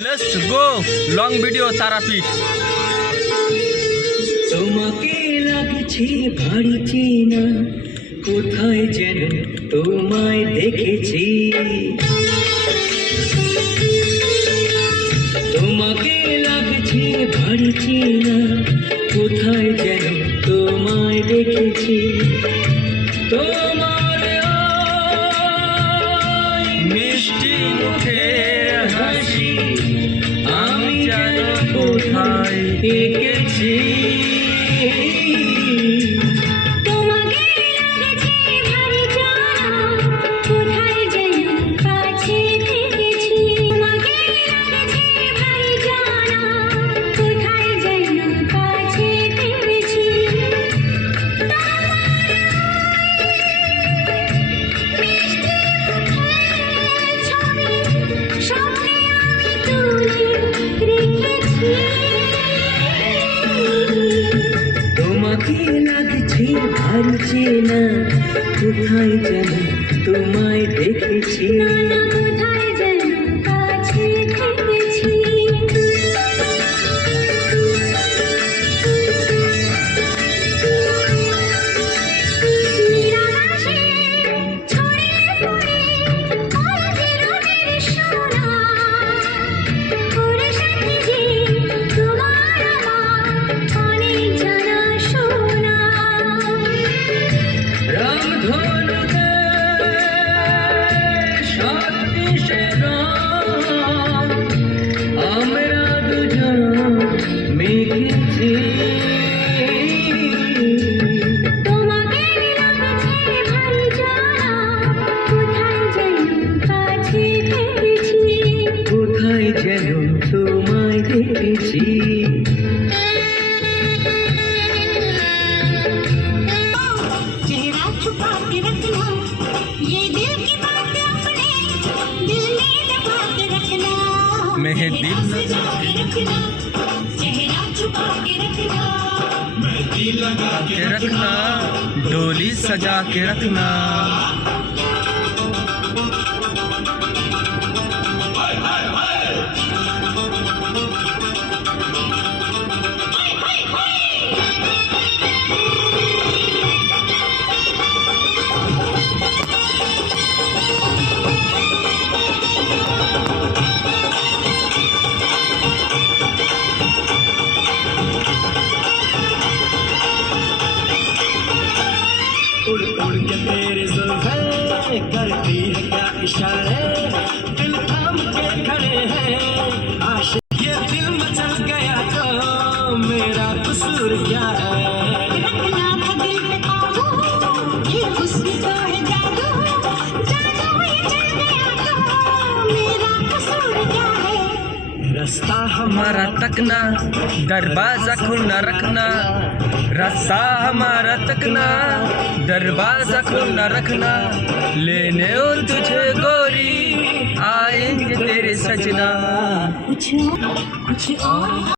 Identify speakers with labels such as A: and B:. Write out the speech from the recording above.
A: Let's go long video Tarapith
B: তোমাকে লাগছে ভারী চেনা। কোথায় যেন তোমায় দেখেছি। তোমাকে লাগছে ভারী চেনা। কোথায় যেন তোমায় দেখেছি। তোমার এঁকেছি
C: তোমাকে লাগছে ভারী
B: চেনা কোথায় যেন তোমায় দেখেছি।
A: मेरे दिल। में
C: सजा के रखना चेहरा छुपा के रखना।
A: के रखना डोली सजा के रखना।
D: उड़ उड़ के तेरे जुल्फे करती है क्या इशारे? दिल थाम के खड़े हैं। आशिक ये दिल मचल गया तो मेरा कसूर क्या है?
C: है तो है?
D: रास्ता
A: हमारा तकना दरवाज़ा खुला रखना। रास्ता हमारा तकना, दरवाज़ा खुला रखना, लेने और तुझे गोरी, आएँगे तेरे सजना।
C: कुछ और।